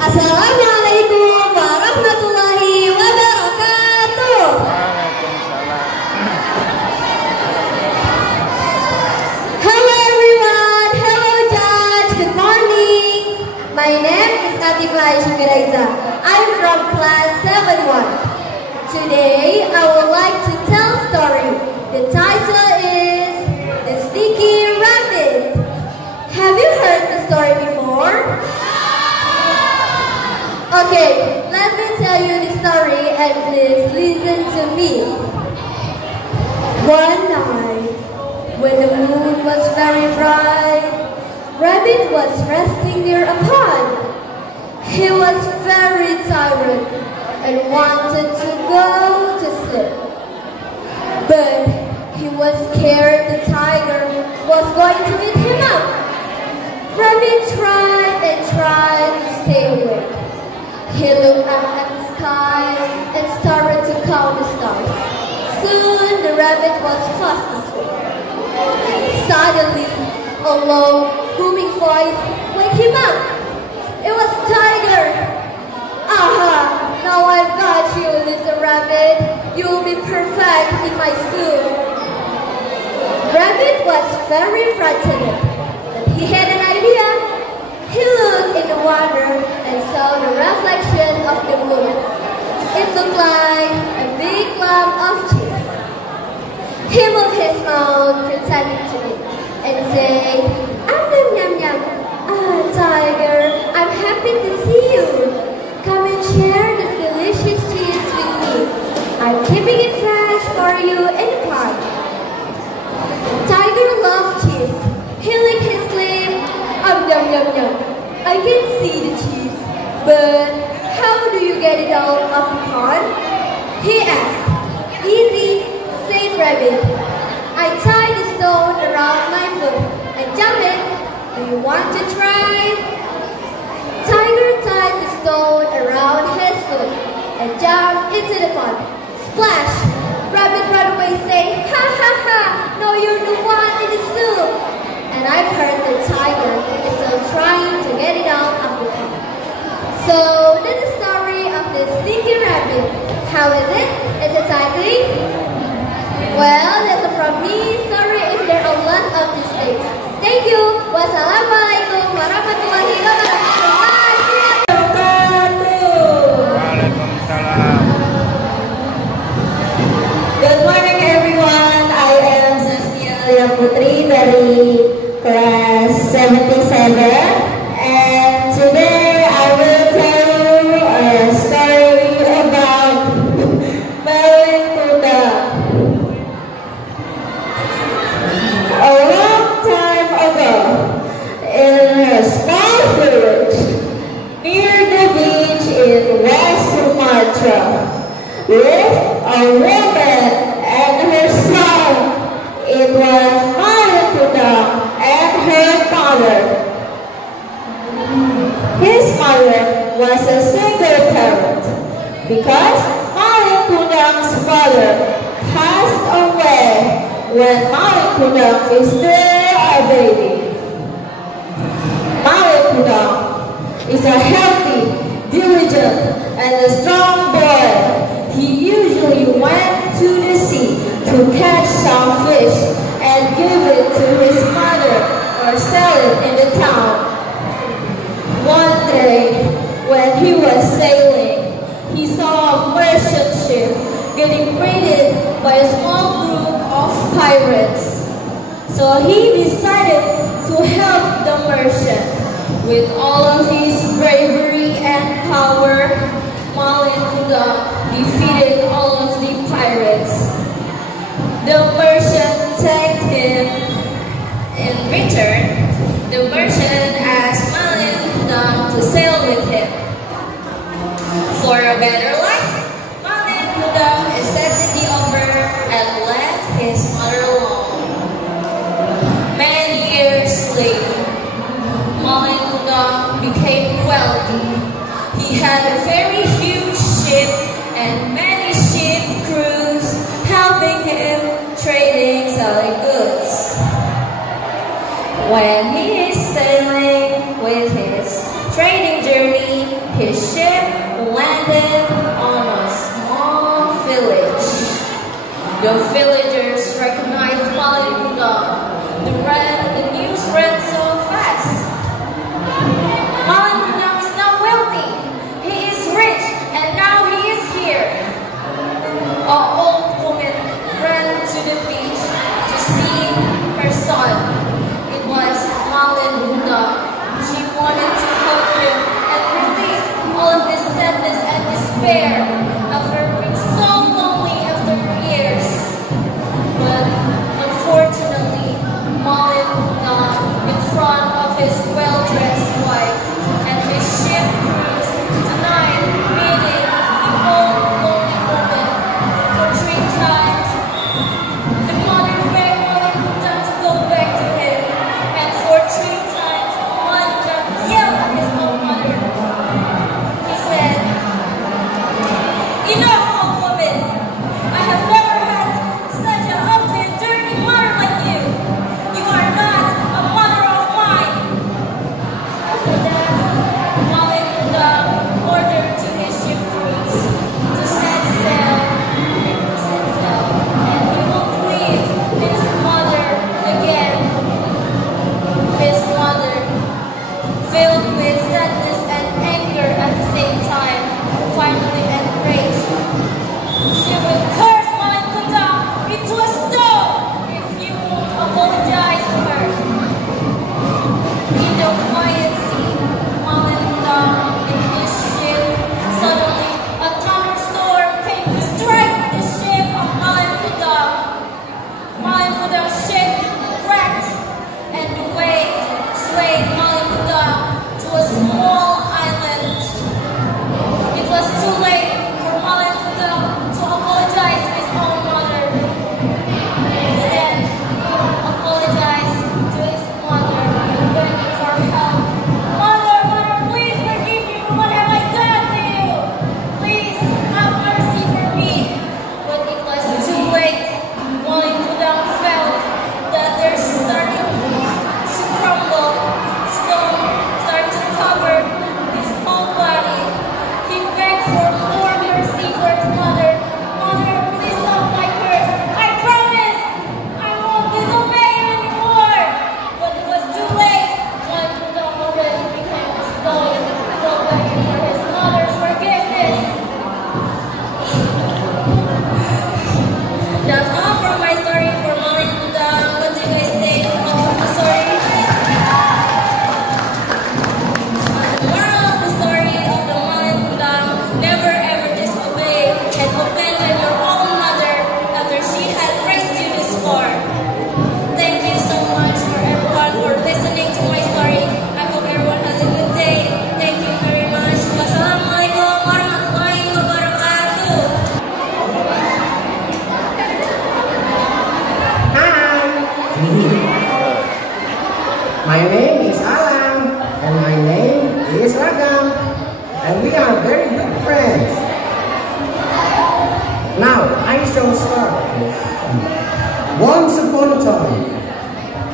Assalamualaikum warahmatullahi wabarakatuh. Hello everyone, hello Judge, good morning. My name is Atifah Shukiraiza. I'm from class 7-1. Today I would like to tell a story. The title is The Sneaky Rabbit. Have you heard the story before? Okay, let me tell you the story and please listen to me. One night, when the moon was very bright, Rabbit was resting near a pond. He was very tired and wanted to go to sleep. But he was scared the tiger was going to eat him up. Rabbit tried and tried to stay awake. He looked up at the sky and started to count the stars. Soon the rabbit was fast asleep. Suddenly, a low, booming voice waked him up. It was Tiger. Aha! Now I've got you, little rabbit. You'll be perfect in my soup. Rabbit was very frightened, but he had an idea. He looked in the water and saw the reflection of the moon. It looked like a big lump of cheese. He moved his mouth pretending to eat and said, "Yum yum yum. Ah, Tiger, I'm happy to see you. Come and share this delicious cheese with me. I'm keeping it fresh for you in the pot." Tiger loved cheese. He licked his lips. Yum yum yum. I can see the cheese, but how do you get it out of the pot? He asked. "Easy," said Rabbit. "I tied a stone around my foot and jumped it. Do you want to try?" Tiger tied the stone around his foot and jumped into the pot. Splash! Rabbit ran away saying, "Ha ha ha! No, you're the one in the soup." And I've heard the tiger is still trying to get it out of the pot. So that's the story of the sneaky rabbit. How is it? Is it exciting? Well, that's it from me. Sorry if there are a lot of mistakes. Thank you. Wassalamualaikum warahmatullahi wabarakatuh. Good morning everyone. I am Zaskia Putri dari class 77, and today I will tell you a story about Melin Kundang. A long time ago, in a small village near the beach in West Sumatra, lived a woman and her son. It was Melin Kundang and her father. His mother was a single parent because Melin Kundang's father passed away when Melin Kundang is still a baby. Melin Kundang is a healthy, diligent, and a strong boy. He usually went to the sea to catch some fish and give it to his mother or sell it in the town. One day, when he was sailing, he saw a merchant ship getting raided by a small group of pirates. So he decided to help the merchant. With all of his bravery and power, Melin Kundang defeated all of the pirates. The merchant thanked him. In return, the merchant asked Melin Kundang to sail with him. For a better life, Melin Kundang accepted the offer and left his mother alone. Many years later, Melin Kundang became wealthy. He had a very huge ship and many ship crews helping him trading, selling goods. When he is sailing with his trading journey, The villagers recognized Malinunda. The news ran so fast. Malinunda is now wealthy. He is rich, and now he is here. An old woman ran to the beach to see her son. It was Malinunda. She wanted to help him and release all of this sadness and despair after being so lonely after years. But unfortunately, Malinunda, in front of his well-dressed wife and his ship crews, tonight meeting the old lonely woman for 3 times. The mother begged Malinunda to go back to him, and for 3 times, Malinunda yelled at his own mother. He said, "Enough, old woman! I have never had such an ugly and dirty mother like you! You are not a mother of mine!" After that, Malinunda ordered to his ship crews to set sail, and he will plead his mother again. His mother, filled with sadness and anger at the same time, finally enraged. She will curse Malinunda into a stone if you won't apologize to her. In the quiet sea, Malinunda in his ship, suddenly a thunderstorm came to strike the ship of Malinunda. Malinunda's ship wrecked, and the waves swayed Malinunda to a small island. It was too late for Malinunda to apologize to his own mother. He then apologized to his mother, begging for help. Mother, please forgive me for what have I done to you. Please have mercy for me." But it was too late. Malinunda felt that they're starting to crumble. Stone started to cover his whole body. He begged for more mercy for his mother. "Mother, please stop my curse. I promise I won't disobey you anymore." But it was too late. Malinunda already became a stone, while begging for his mother's forgiveness. That's all from my story for Malinunda. What do you guys think of the story? The moral of the story of the Malinunda: never ever disobey and abandon your own mother after she had raised you this far. Thank you so much for everyone for listening to my story. I hope everyone has a good day. Thank you very much. Wassalamualaikum warahmatullahi wabarakatuh. Hi! My name is Alam, and my name is Ragam, and we are very good friends. Now, I shall start. Once upon a time,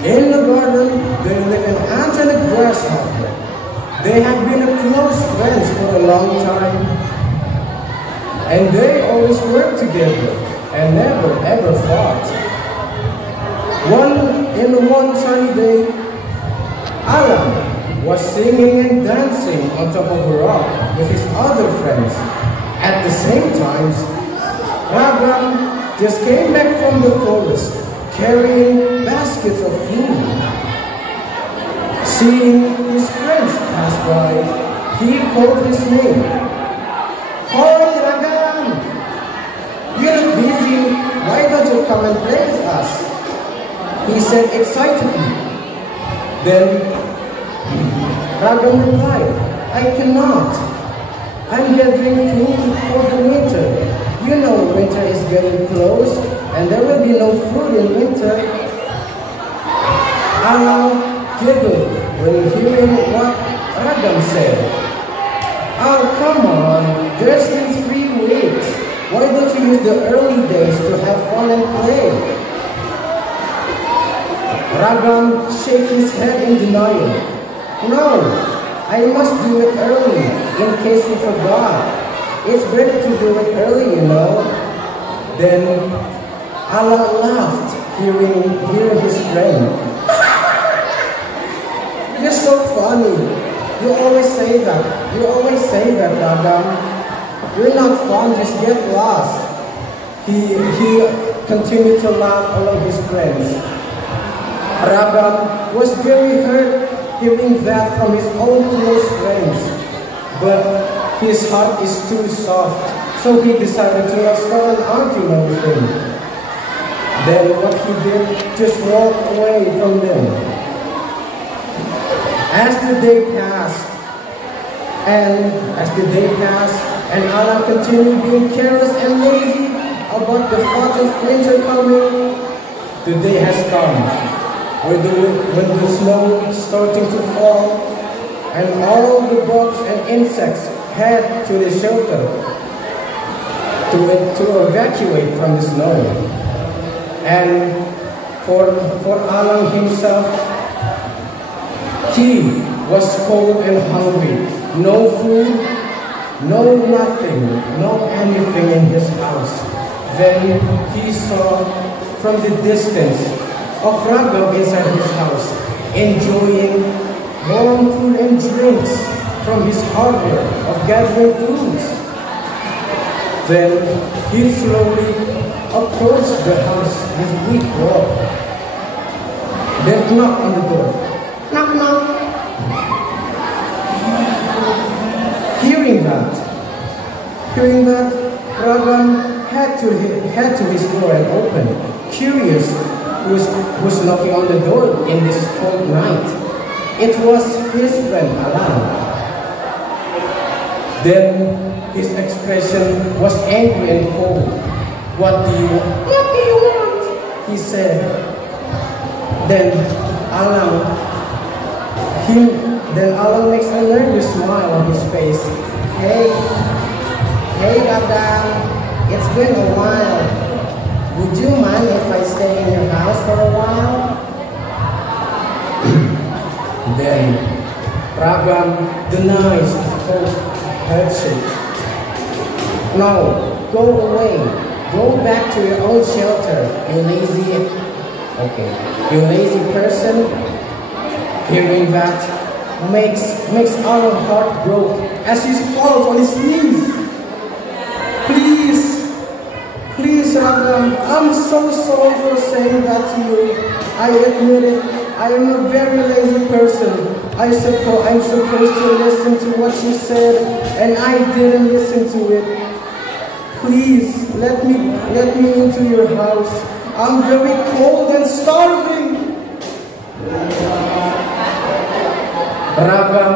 in the garden, there lived an ant and a grasshopper. They had been close friends for a long time, and they always worked together and never ever fought. One sunny day, Alam was singing and dancing on top of a rock with his other friends. At the same time, Ragam just came back from the forest carrying baskets of food. Seeing his friends pass by, he called his name. "Hoy, Ragam! You look busy. Why don't you come and play with us?" he said excitedly. Then Ragam replied, "I cannot. I'm gathering food for the winter. You know winter is getting close and there will be no food in winter." Alam giggled when hearing what Ragam said. "Oh, come on. There's still 3 weeks. Why don't you use the early days to have fun and play?" Ragam shook his head in denial. "No, I must do it early, in case you forgot. It's better to do it early, you know." Then Allah laughed hearing his friend. You're so funny. You always say that. Ragam. You're not fun, just get lost. He continued to laugh along his friends. Ragam was very hurt hearing that from his own close friends. But his heart is too soft, so he decided to not start an argument with him. Then what he did, just walk away from them. As the day passed, and Allah continued being careless and lazy about the thought of winter coming, the day has come, when the snow is starting to fall, and all the bugs and insects head to the shelter to evacuate from the snow. And for Alang himself, he was cold and hungry. No food, no nothing, no anything in his house. Then he saw from the distance of Ragam inside his house, enjoying warm food and drinks from his hard work of gathering foods. Then he slowly approached the house with weak walk. Then knocked on the door. Knock, knock. Hearing that, Ragam had to his door and opened. Curious who's knocking on the door in this cold night. It was his friend Alang. Then his expression was angry and cold. What do you want? He said. Then Alang makes a nervous smile on his face. Hey Ragam, it's been a while. Would you mind if I stay in your house for a while? Then Ragam denies the cold handshake. No, go away. Go back to your own shelter, you lazy person. Hearing that makes Alan's heart broke as he falls on his knees. Please, Ragam, I'm so sorry for saying that to you. I admit it, I am a very lazy person. I'm supposed to listen to what you said, and I didn't listen to it. Please, let me into your house. I'm very cold and starving. Ragam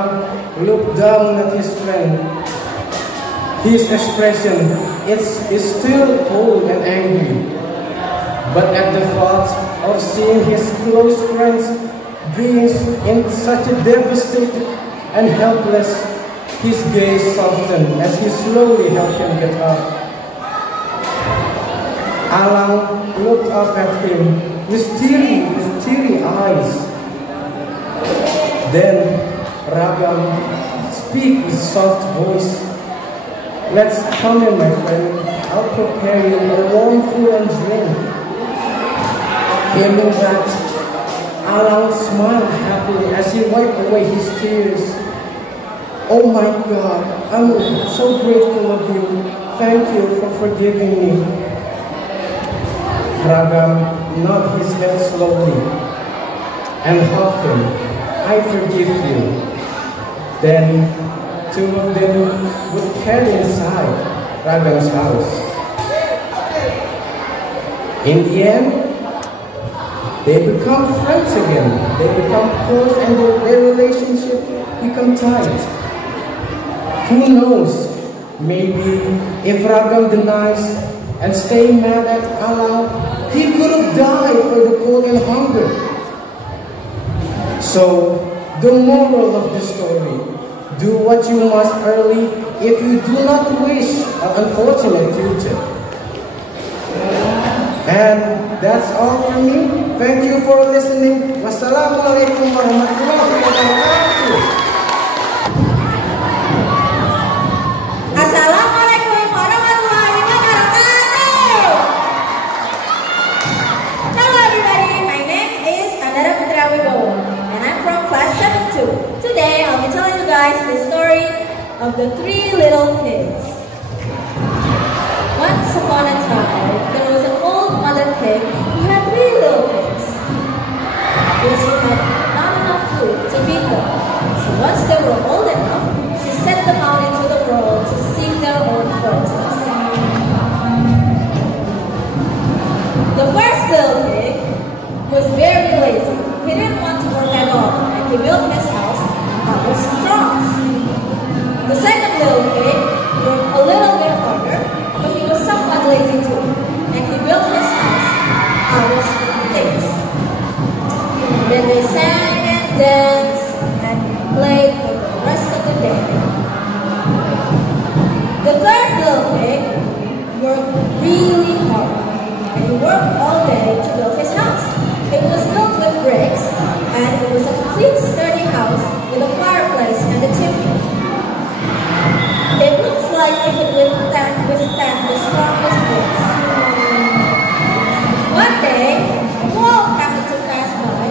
looked down at his friend. His expression is still cold and angry. But at the thought of seeing his close friends being in such a devastated and helpless, his gaze softened as he slowly helped him get up. Alang looked up at him with teary eyes. Then Ragam speak with soft voice. Let's come in, my friend. I'll prepare you a warm food and drink. Hearing that, Alang smiled happily as he wiped away his tears. Oh my God, I'm so grateful of you. Thank you for forgiving me. Ragam nodded his head slowly and hugged him. I forgive you. Then two of them would carry inside Ragam's house. In the end, they become friends again. They become close and their relationship become tight. Who knows? Maybe if Ragam denies and stay mad at Alang, he could have died for the cold and hunger. So, the moral of the story, do what you must early if you do not wish an unfortunate future. And that's all from me. Thank you for listening. Wassalamualaikum warahmatullahi wabarakatuh. Assalamualaikum warahmatullahi wabarakatuh. of the three little pigs. Once upon a time, there was an old mother pig who had three little pigs. But she had not enough food to feed them. So once they were old enough, she sent them out into the world to seek their own fortunes. The first little pig was very lazy. He didn't want to work at all, and he built his house out of straws. The second little pig worked a little bit harder, but he was somewhat lazy too, and he built his house out of sticks. Then they sang and danced and played for the rest of the day. The third little pig worked really hard, and he worked all day to build his house. It was built with bricks, and it was a complete sturdy house with a fireplace and a chimney. It looks like it could withstand the strongest winds. One day, a wolf happened to pass by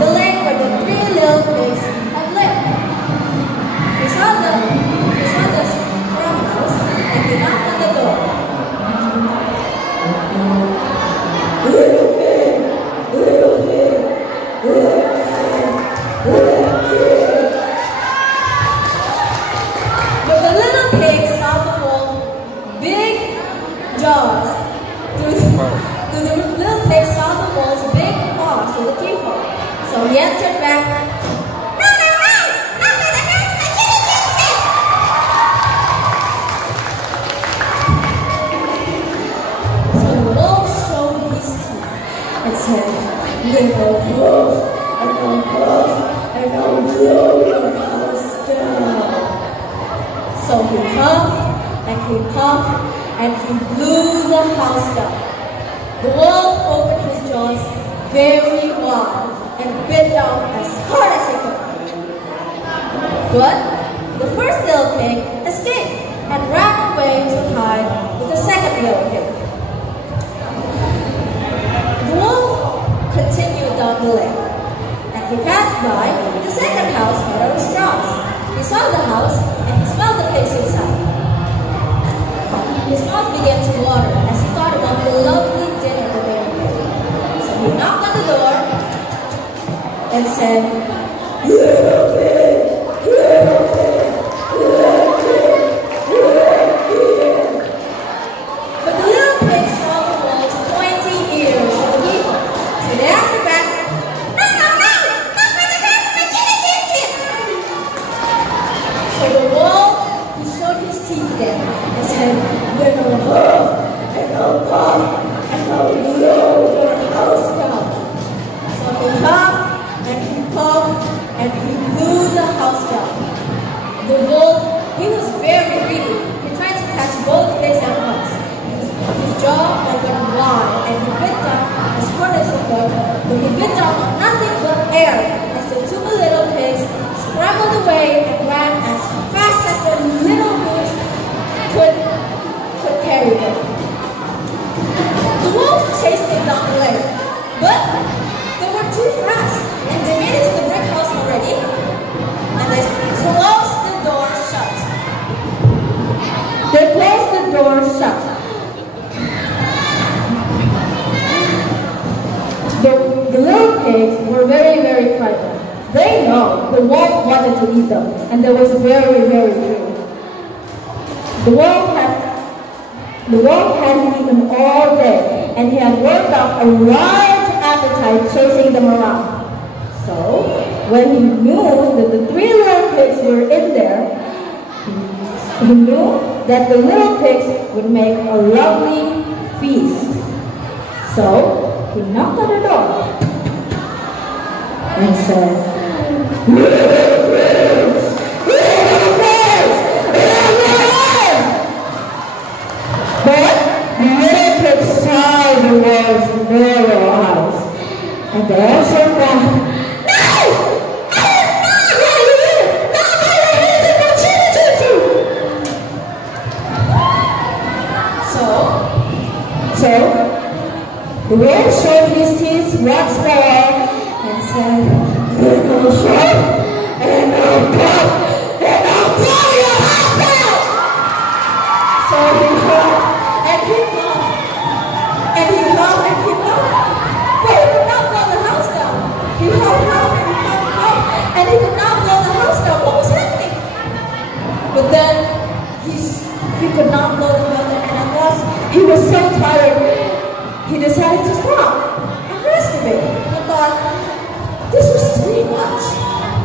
the lake where the three little pigs had lived. He saw the strong house, and he knocked on the door. Little pig, little pig, little pig, little pig. But the little pig saw the wolf's big jaws. The little pig saw the wolf's big paws through the keyhole. So he answered back, "No, no, no! After the house, my kitty kitty!" So the wolf showed his teeth and said, "Little wolf, and I'll blow your house down." So he huffed and he puffed and he blew the house down. The wolf opened his jaws very wide and bit down as hard as he could. But the first little pig escaped and ran away to hide with the second little pig. The wolf continued down the lane, and he passed by the second house made out of straws. He saw the house and he smelled the pigs inside. His mouth began to water as he thought about the lovely dinner that they would make. So he knocked on the door and said, "Little pig, little pig, little pig, little pig." But the little pig saw the wolf's pointy ears on the keyhole. So they answered back, "No, no, no! Not for the house, my kitty kitty!" So the wolf, he showed his teeth again and said, "Then I'll huff and I'll puff and I'll blow your house down." So he huffed and he puffed and he blew the house down. The wolf, he was very greedy. He tried to catch both pigs at once. His jaw opened wide and he bit down as hard as he could, but he bit down on nothing but air as the two little pigs scrambled away and ran as fast as their little hooves could carry them. The wolf chased them down the lane, but they were too fast and they made it to the brick house already, and they closed the door shut. They closed the door shut. The little pigs were very, very frightened. They know the wolf wanted to eat them, and that was very, very true. The wolf had eaten all day, and he had worked up a large appetite chasing them around. So, when he knew that the three little pigs were in there, he knew that the little pigs would make a lovely feast. So, he knocked on the door and said, "Little pigs! Little pigs! But the little pigs saw the wolf's narrow eyes, and they answered back, "No! So, the wolf showed his teeth once more and said, "Then I'll huff and I'll puff and I'll blow your then he could not blow the button, and at last he was so tired, he decided to stop and rest a bit. He thought, this was too much.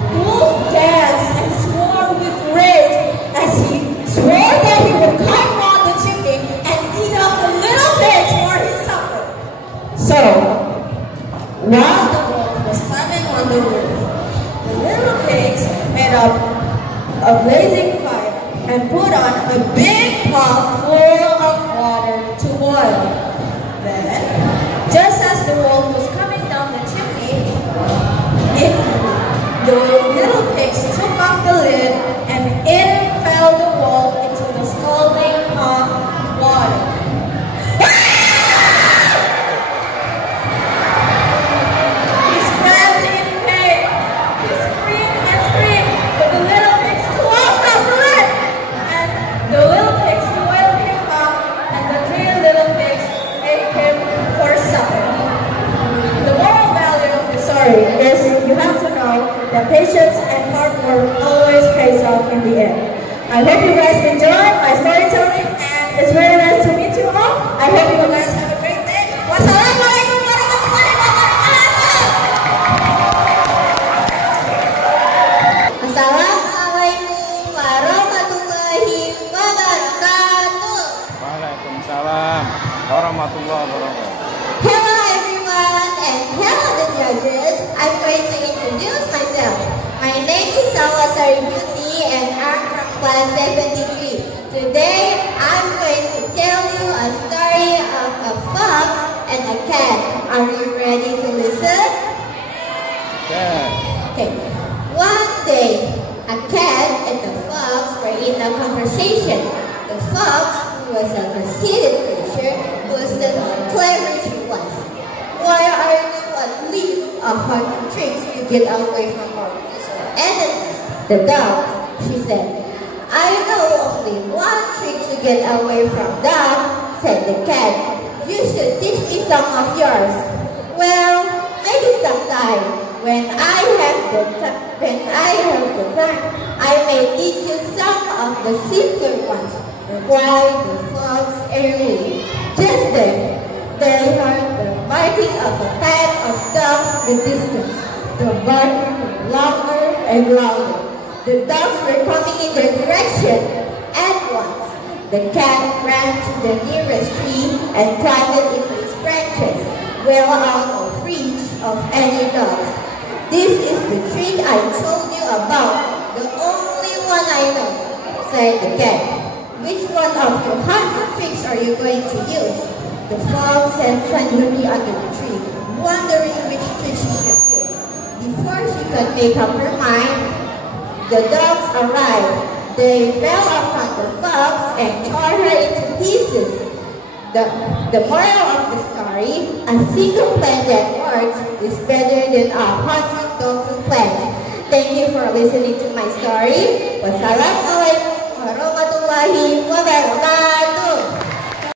The wolf danced and swore with rage as he swore that he would climb around the chimney and eat up the little pigs for his supper. So, while the wolf was climbing on the roof, the little pigs made up a blazing fire and put on a big pot full of water to boil. Then, just as the wolf was coming down the chimney, the little pigs took off the lid and in fell the wolf into the scalding hot water. He screamed in pain. He screamed and screamed, but the little pigs closed off the lid. And the little pigs boiled him up, and the 3 little pigs ate him for supper. The moral value of the story is you have to know that patience and hard work always pays off in the end. I hope you guys enjoyed my storytelling, and it's very nice to meet you all. I hope you guys have a great day. Wassalamualaikum warahmatullahi wabarakatuh. Assalamualaikum warahmatullahi wabarakatuh. Waalaikumsalam warahmatullahi wabarakatuh. Hello everyone and hello the judges. I'm going to introduce myself. My name is Salwasari Beauty and I'm from class 73. Today I'm going to tell you a story of a fox and a cat. Are you ready to listen? Yeah. Okay. One day, a cat and a fox were in a conversation. The fox, who was a conceited creature, boasted how clever she was. Why are you at least 100 tricks to get away from our enemies? The dog, she said. I know only one trick to get away from them, said the cat. You should teach me some of yours. Well, maybe sometime. When I have the time, I may teach you some of the simpler ones, replied the fox airily. Just then, they heard the barking of a pack of dogs in the distance. The barking grew louder and louder. The dogs were coming in their direction. At once, the cat ran to the nearest tree and climbed into its branches, well out of reach of any dogs. This is the trick I told you about, the only one I know, said the cat. Which one of your 100 tricks are you going to use? The fox sat silently under the tree, wondering which trick she should use. Before she could make up her mind, the dogs arrived. They fell upon the fox and tore her into pieces. The moral of the story, a single plan that works is better than 100 broken plans. Thank you for listening to my story. Wassalamualaikum.